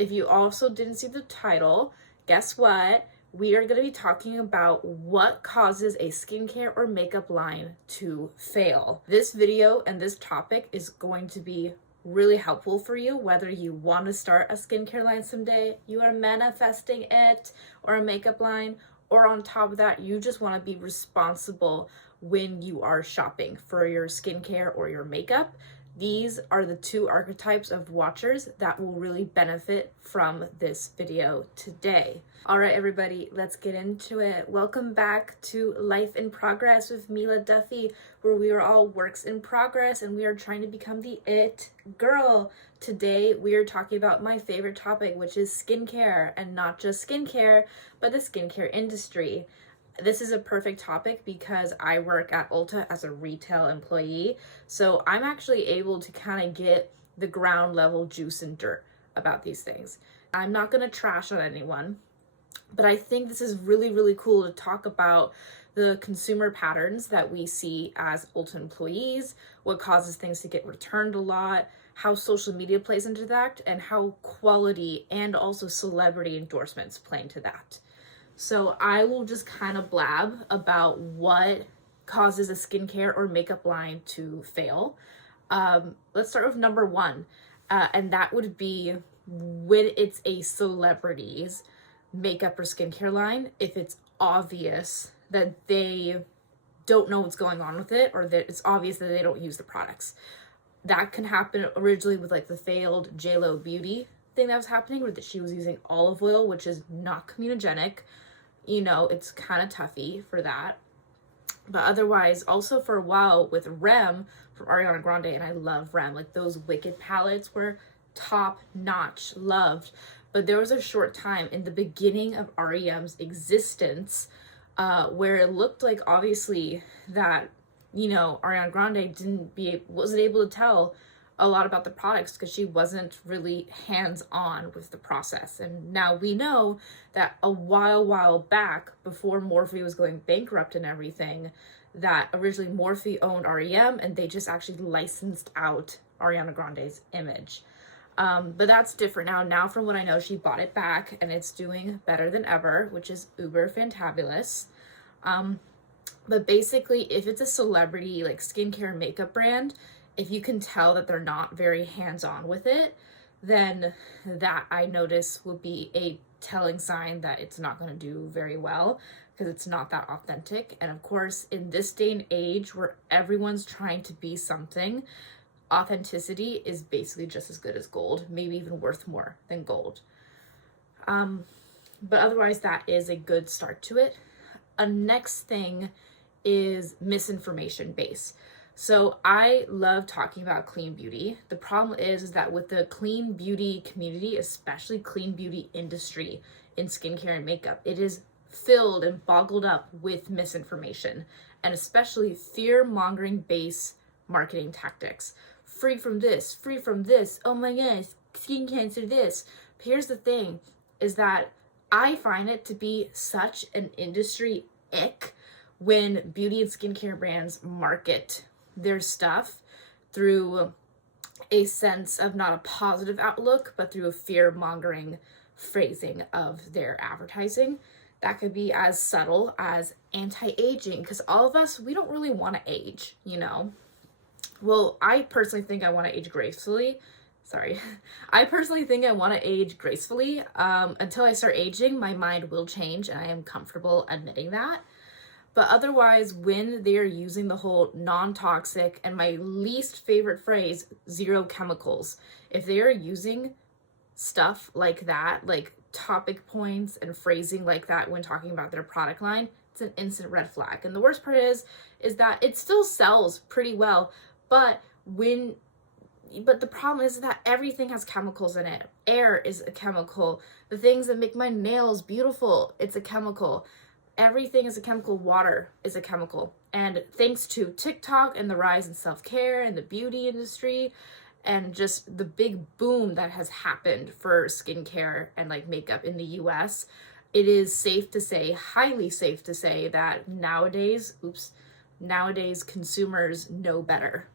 If you also didn't see the title, guess what? We are going to be talking about what causes a skincare or makeup line to fail. This video and this topic is going to be really helpful for you, whether you want to start a skincare line someday, you are manifesting it, or a makeup line, or on top of that, you just want to be responsible when you are shopping for your skincare or your makeup. These are the two archetypes of watchers that will really benefit from this video today. All right, everybody, let's get into it. Welcome back to Life in Progress with Mila Duffy, where we are all works in progress and we are trying to become the it girl. Today, we are talking about my favorite topic, which is skincare, and not just skincare, but the skincare industry. This is a perfect topic because I work at Ulta as a retail employee, so I'm actually able to kind of get the ground level juice and dirt about these things. I'm not going to trash on anyone, but I think this is really, really cool to talk about the consumer patterns that we see as Ulta employees, what causes things to get returned a lot, how social media plays into that, and how quality and also celebrity endorsements play into that. So I will just kind of blab about what causes a skincare or makeup line to fail. Let's start with number one, and that would be when it's a celebrity's makeup or skincare line, if it's obvious that they don't know what's going on with it, or that it's obvious that they don't use the products. That can happen originally with like the failed JLo Beauty thing that was happening, where that she was using olive oil, which is not comedogenic. You know, it's kind of toughy for that. But otherwise, also for a while with Rem from Ariana Grande, and I love Rem, like those Wicked palettes were top notch, loved. But there was a short time in the beginning of REM's existence where it looked like obviously that, you know, Ariana Grande wasn't able to tell a lot about the products because she wasn't really hands-on with the process. And now we know that a while back, before Morphe was going bankrupt and everything, that originally Morphe owned REM and they just actually licensed out Ariana Grande's image. But that's different now. Now from what I know, she bought it back and it's doing better than ever, which is uber fantabulous. But basically, if it's a celebrity like skincare makeup brand, if you can tell that they're not very hands-on with it, then that I notice will be a telling sign that it's not going to do very well because it's not that authentic. And of course, in this day and age where everyone's trying to be something, authenticity is basically just as good as gold, maybe even worth more than gold. But otherwise, that is a good start to it. A next thing is misinformation base. So I love talking about clean beauty. The problem is that with the clean beauty community, especially clean beauty industry in skincare and makeup, it is filled and boggled up with misinformation, and especially fear-mongering based marketing tactics. Free from this, oh my gosh, skin cancer this. But here's the thing, is that I find it to be such an industry ick when beauty and skincare brands market their stuff through a sense of not a positive outlook, but through a fear-mongering phrasing of their advertising. That could be as subtle as anti-aging, because all of us, we don't really want to age, you know? Well, I personally think I want to age gracefully. I personally think I want to age gracefully. Until I start aging, my mind will change, and I am comfortable admitting that. But otherwise, when they're using the whole non-toxic, and my least favorite phrase, zero chemicals, if they're using stuff like that, like topic points and phrasing like that when talking about their product line, it's an instant red flag. And the worst part is that it still sells pretty well, but the problem is that everything has chemicals in it. Air is a chemical. The things that make my nails beautiful, it's a chemical. Everything is a chemical. Water is a chemical. And thanks to TikTok and the rise in self-care and the beauty industry and just the big boom that has happened for skincare and like makeup in the US, it is safe to say, highly safe to say, that nowadays consumers know better.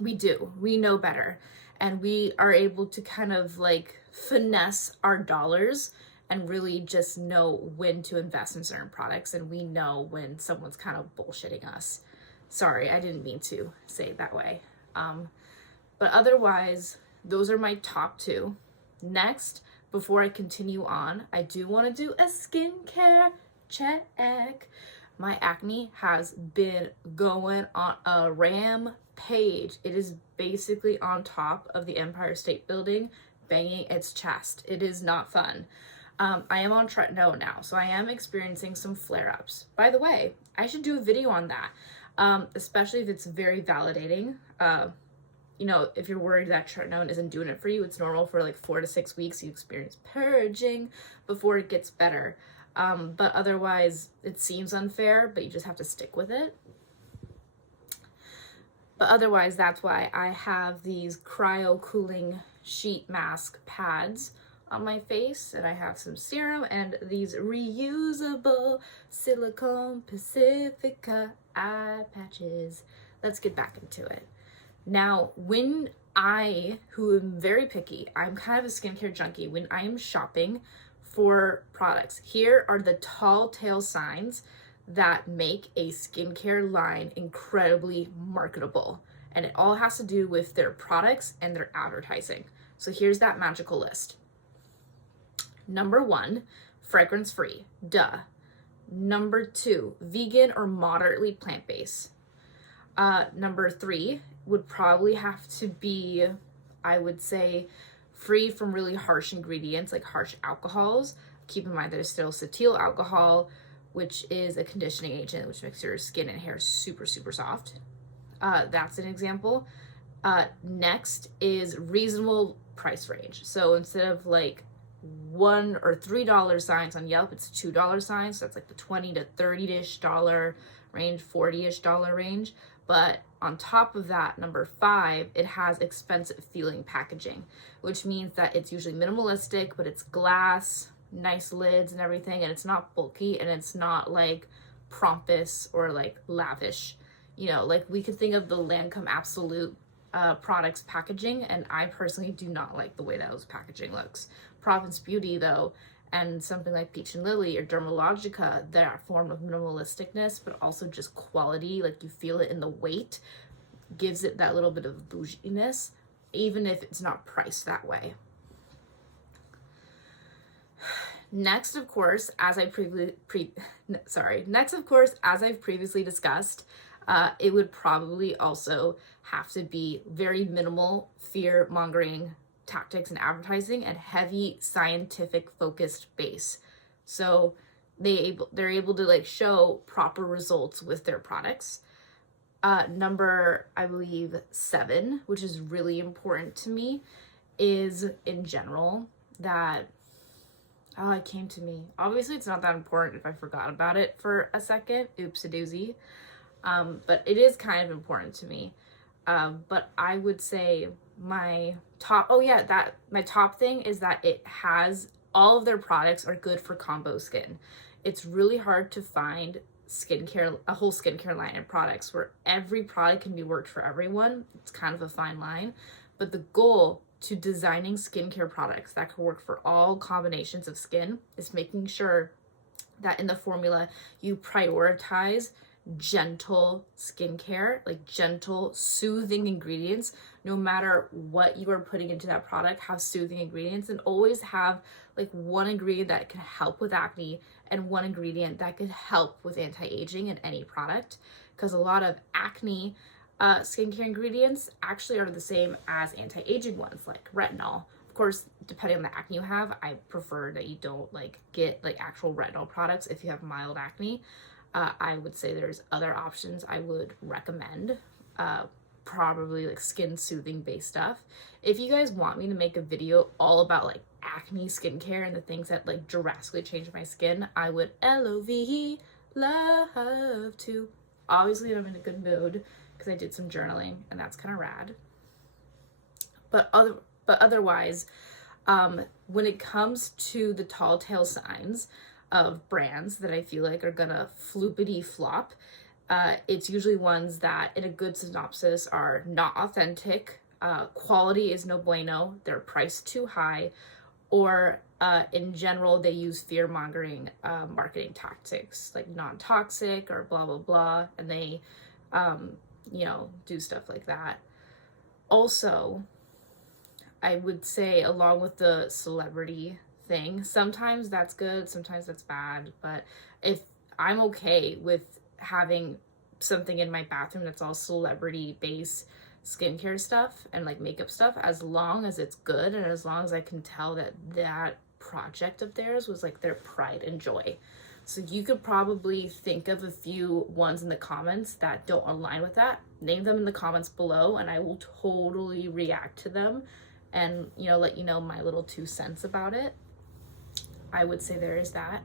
We know better. And we are able to kind of like finesse our dollars and really just know when to invest in certain products, and we know when someone's kind of bullshitting us. Sorry, I didn't mean to say it that way. But otherwise, those are my top two. Next, before I continue on, I do want to do a skincare check. My acne has been going on a rampage. It is basically on top of the Empire State Building, banging its chest. It is not fun. I am on tretinoin now, so I am experiencing some flare-ups. By the way, I should do a video on that, especially if it's very validating. You know, if you're worried that tretinoin isn't doing it for you, it's normal for like 4 to 6 weeks you experience purging before it gets better. But otherwise, it seems unfair, but you just have to stick with it. But otherwise, that's why I have these cryo cooling sheet mask pads on my face, and I have some serum and these reusable silicone Pacifica eye patches. Let's get back into it. Now, when I, who am very picky, I'm kind of a skincare junkie, when I am shopping for products, here are the tall tale signs that make a skincare line incredibly marketable. And it all has to do with their products and their advertising. So here's that magical list. Number 1, fragrance-free, duh. Number 2, vegan or moderately plant-based. Number 3 would probably have to be, I would say, free from really harsh ingredients like harsh alcohols. Keep in mind there's still cetyl alcohol, which is a conditioning agent, which makes your skin and hair super, super soft. That's an example. Next is reasonable price range. So instead of like $1 or $3 signs on Yelp, it's $2 signs. So that's like the $20 to $30-ish range, $40-ish range. But on top of that, number 5, it has expensive feeling packaging, which means that it's usually minimalistic, but it's glass, nice lids and everything, and it's not bulky, and it's not like pompous or like lavish. You know, like we could think of the Lancome Absolute products packaging, and I personally do not like the way those packaging looks. Province Beauty though, and something like Peach and Lily or Dermalogica, that form of minimalisticness, but also just quality, like you feel it in the weight, gives it that little bit of bouginess, even if it's not priced that way. Next, of course, as I've previously discussed, it would probably also have to be very minimal fear-mongering tactics and advertising and heavy scientific focused base. So they're able to like show proper results with their products. Number, I believe 7, which is really important to me, is in general that it came to me. Obviously, it's not that important if I forgot about it for a second. Oops-a-doozy. But it is kind of important to me. But I would say my top thing is that it has, all of their products are good for combo skin. It's really hard to find a whole skincare line of products where every product can be worked for everyone. It's kind of a fine line. But the goal to designing skincare products that can work for all combinations of skin is making sure that in the formula you prioritize gentle skincare, like gentle, soothing ingredients. No matter what you are putting into that product, have soothing ingredients, and always have like one ingredient that can help with acne and one ingredient that could help with anti-aging in any product, because a lot of acne skincare ingredients actually are the same as anti-aging ones, like retinol. Of course, depending on the acne you have, I prefer that you don't like get like actual retinol products if you have mild acne. I would say there's other options I would recommend, probably like skin soothing based stuff. If you guys want me to make a video all about like acne skincare and the things that like drastically changed my skin, I would love to. Obviously, I'm in a good mood because I did some journaling and that's kind of rad. But otherwise, when it comes to the tall tale signs of brands that I feel like are gonna floopity flop, it's usually ones that in a good synopsis are not authentic, quality is no bueno, they're priced too high, or in general, they use fear-mongering marketing tactics like non-toxic or blah, blah, blah. And they, do stuff like that. Also, I would say along with the celebrity thing, sometimes that's good, sometimes that's bad. But if I'm okay with having something in my bathroom that's all celebrity-based skincare stuff and like makeup stuff, as long as it's good and as long as I can tell that that project of theirs was like their pride and joy. So you could probably think of a few ones in the comments that don't align with that. Name them in the comments below and I will totally react to them and, let you know my little 2 cents about it. I would say there is that.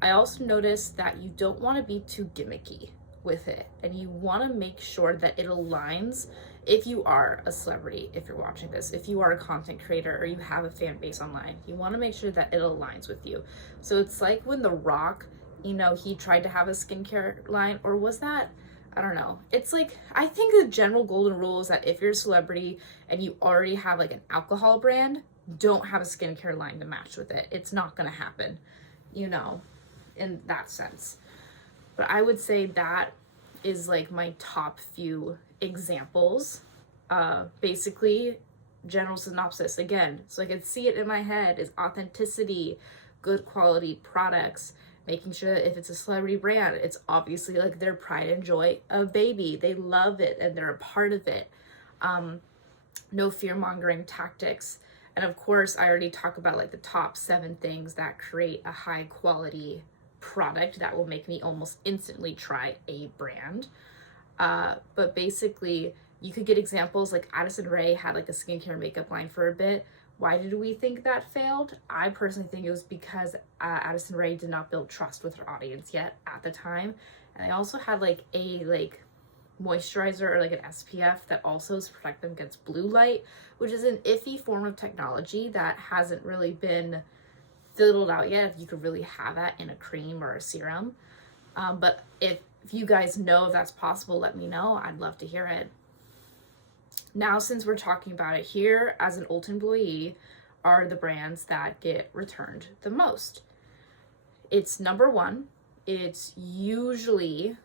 I also noticed that you don't want to be too gimmicky with it, and you want to make sure that it aligns. If you are a celebrity, if you're watching this, if you are a content creator or you have a fan base online, you want to make sure that it aligns with you. So it's like when The Rock, he tried to have a skincare line, or was that, I don't know. It's like, I think the general golden rule is that if you're a celebrity and you already have like an alcohol brand, don't have a skincare line to match with it. It's not going to happen, in that sense. But I would say that is like my top few examples. Basically, general synopsis again, so I could see it in my head, is authenticity, good quality products, making sure that if it's a celebrity brand, it's obviously like their pride and joy of baby. They love it and they're a part of it. No fear-mongering tactics. And of course, I already talked about like the top 7 things that create a high quality product that will make me almost instantly try a brand. But basically, you could get examples like Addison Rae had like a skincare makeup line for a bit. Why did we think that failed? I personally think it was because Addison Rae did not build trust with her audience yet at the time. And they also had like a moisturizer or like an SPF that also is protect them against blue light, which is an iffy form of technology that hasn't really been fiddled out yet, if you could really have that in a cream or a serum. But if you guys know if that's possible, let me know. I'd love to hear it. Now, since we're talking about it, here as an Ulta employee are the brands that get returned the most. It's number 1. It's usually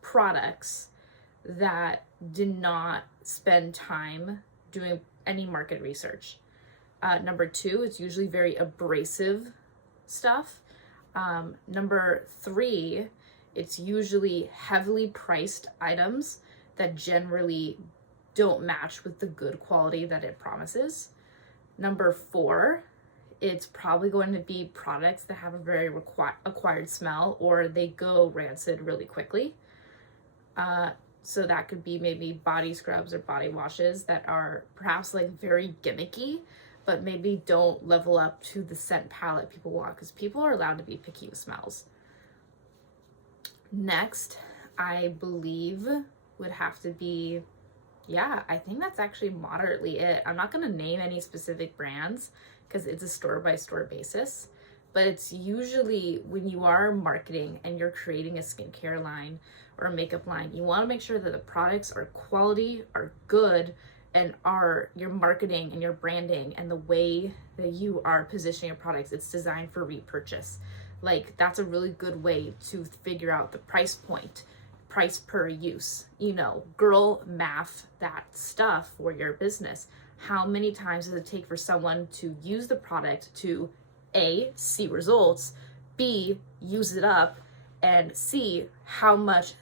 products that did not spend time doing any market research. Number 2, it's usually very abrasive stuff. Number 3, it's usually heavily priced items that generally don't match with the good quality that it promises. Number 4, it's probably going to be products that have a very acquired smell, or they go rancid really quickly. So that could be maybe body scrubs or body washes that are perhaps like very gimmicky, but maybe don't level up to the scent palette people want, because people are allowed to be picky with smells. Next, I believe would have to be, I think that's actually moderately it. I'm not going to name any specific brands because it's a store-by-store basis, but it's usually when you are marketing and you're creating a skincare line or a makeup line, you want to make sure that the products are quality, are good, and are your marketing and your branding and the way that you are positioning your products, it's designed for repurchase. Like, that's a really good way to figure out the price point, price per use, girl math that stuff for your business. How many times does it take for someone to use the product to A, see results, B, use it up, and C, how much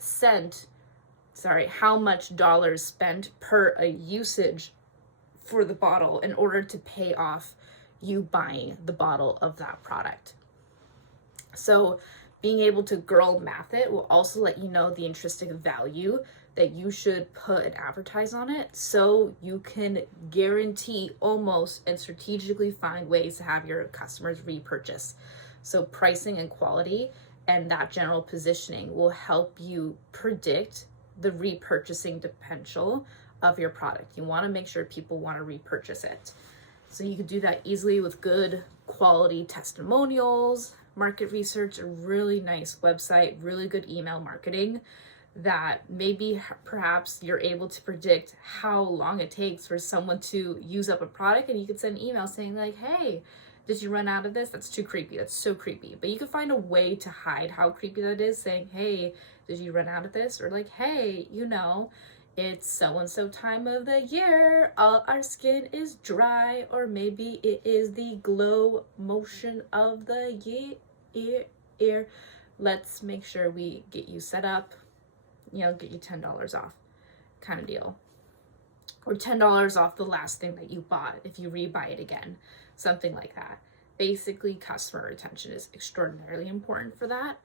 dollars spent per a usage for the bottle in order to pay off you buying the bottle of that product. So being able to girl math it will also let you know the intrinsic value that you should put and advertise on it, so you can guarantee almost and strategically find ways to have your customers repurchase. So pricing and quality and that general positioning will help you predict the repurchasing potential of your product. You want to make sure people want to repurchase it. So you can do that easily with good quality testimonials, market research, a really nice website, really good email marketing that maybe perhaps you're able to predict how long it takes for someone to use up a product, and you could send an email saying like, hey, did you run out of this? That's too creepy. That's so creepy. But you can find a way to hide how creepy that is, saying, hey, did you run out of this? Or like, hey, you know, it's so-and-so time of the year, all our skin is dry, or maybe it is the glow motion of the year. Let's make sure we get you set up, you know, get you $10 off kind of deal. Or $10 off the last thing that you bought if you rebuy it again, something like that. Basically, customer retention is extraordinarily important for that.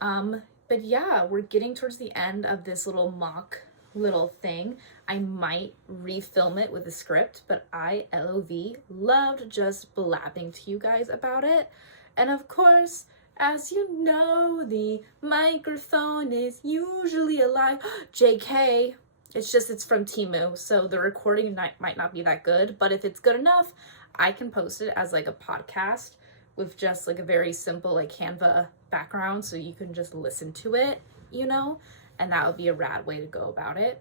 But yeah, we're getting towards the end of this little mock little thing. I might refilm it with a script, but I, LOV, loved just blabbing to you guys about it. And of course, as you know, the microphone is usually alive. JK, it's from Temu, so the recording might not be that good, but if it's good enough, I can post it as like a podcast with just like a very simple like Canva background, so you can just listen to it, you know, and that would be a rad way to go about it.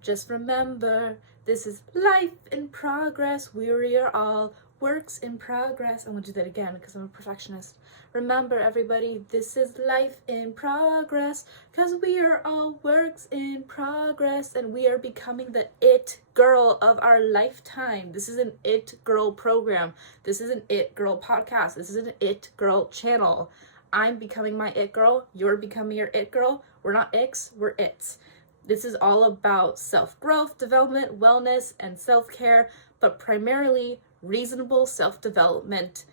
Just remember, this is life in progress. We are all works in progress. I'm gonna do that again because I'm a perfectionist. Remember, everybody, this is life in progress because we are all works in progress, and we are becoming the it girl of our lifetime. This is an it girl program. This is an it girl podcast. This is an it girl channel. I'm becoming my it girl. You're becoming your it girl. We're not icks, we're its. This is all about self-growth, development, wellness, and self-care, but primarily reasonable self-development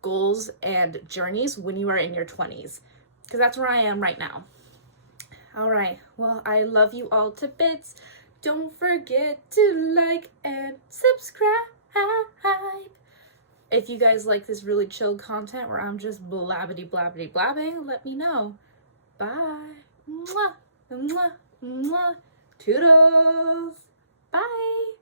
goals and journeys when you are in your 20s, because that's where I am right now. All right, well, I love you all to bits. Don't forget to like and subscribe. If you guys like this really chill content where I'm just blabbing, let me know. Bye. Mwah, mwah, mwah. Toodles. Bye.